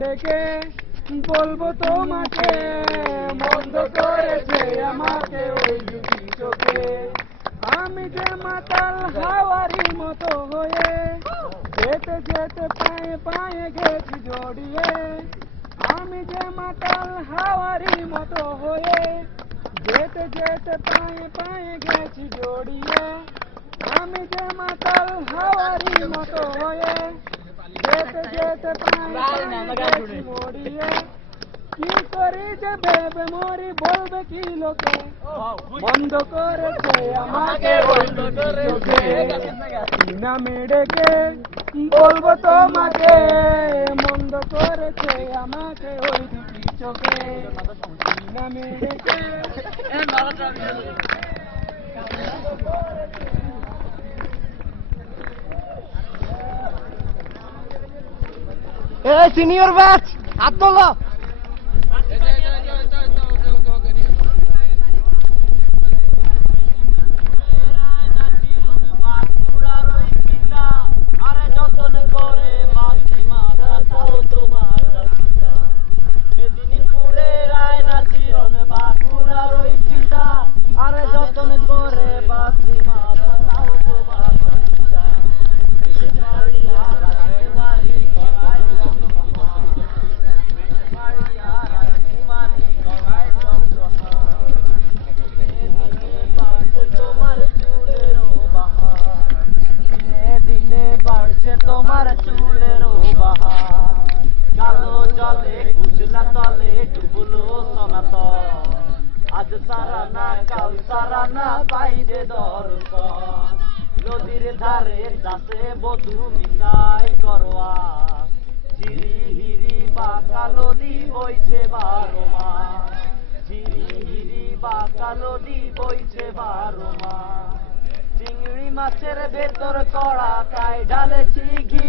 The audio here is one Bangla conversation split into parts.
ডেকে বলবো তোমাকে মন্দ করেছে আমাকে ওই দুটি চোখে। আমি যে মাতাল হাওয়ারি মতো হয়ে যেতে যেতে পায়ে পায়ে গেছি জড়িয়ে। আমি যে মাতাল হাওয়ারি মতো হয়ে যেতে যেতে পায়ে পায়ে গেছি জড়িয়ে। আমি যে মাতাল হাওয়ারি মতো হয়ে যেতে যেতে পায়ে পায়ে গেছি মরিয়ে। কি করি যে ভেবে মরি বলবে কি লোকে বন্ধ করেছে আমাকে ওই চোখে। নামে ডেকে বলবো তোমাকে মন্দ করেছে আমাকে ওই দুটি চোখে। নামে ডেকে সিনিয়র ব্যাচ হাত তোলো। তোমার চুলেরও বাহার কালো জলে কুচলা তলে ডুবলো সনাতন। আজ সারা না কাল সারা না পাইবে দর্শন। নদীর ধারে যাতে বধু মিশাই করোয়া। ঝিরি হিরি বাঁকা নদী বইছে 12 মাস। ঝিরি হিরি বাঁকা নদী বইছে 12 মাস। চিংড়ি মাছের ভেতর কড়া তাই ঢালেছি ঘি।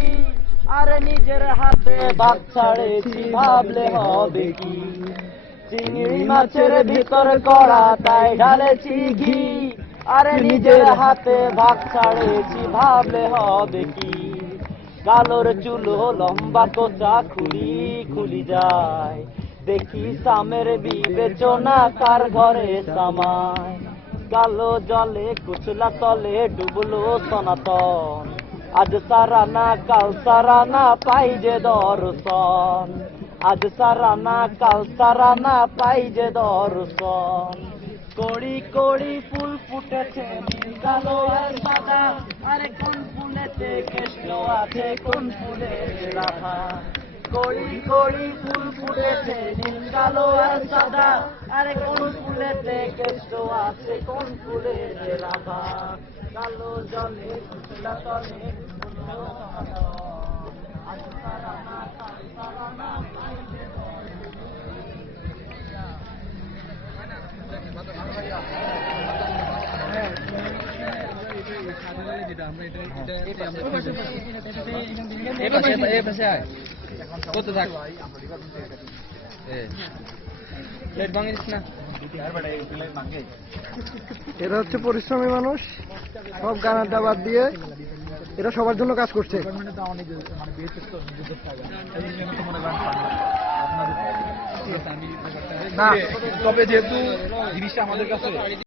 আর নিজের হাতে ভাত ছাড়েছি ভাবলে হবে কি। চিংড়ি মাছের ভিতর কড়া তাই ঢালেছি ঘি। আর নিজের হাতে ভাত ছাড়েছি ভাবলে হবে কি। কালোর চুলো লম্বা কোচা খুলি খুলি যায়। দেখি সামের বিবেচনা কার ঘরে সামায়। কালো জলে কুচলা তলে ডুবলো সনাতন। আজ সারা না কাল সারা না পাই যে দর্শন। আজ সারা না কাল সারা না পাই যে দর্শন। কড়ি কড়ি ফুল ফুটেছে নীল কালো আর সাদা। আরে কোন ফুলেতে কৃষ্ণ আছে কোন ফুলের রাধা। কড়ি কড়ি ফুল ফুটেছে নীল কালো আর সাদা। আরে কোন ফুলেতে কৃষ্ণ আছে কোন ফুলের রাধা। কালো জলে কুচলা তলে আজ সারা না কাল সারা না পাইবে এরা হচ্ছে পরিশ্রমী মানুষ, সব গান আড্ডা বাদ দিয়ে এরা সবার জন্য কাজ করছে। না তবে যেহেতু জিনিসটা আমাদের কাছে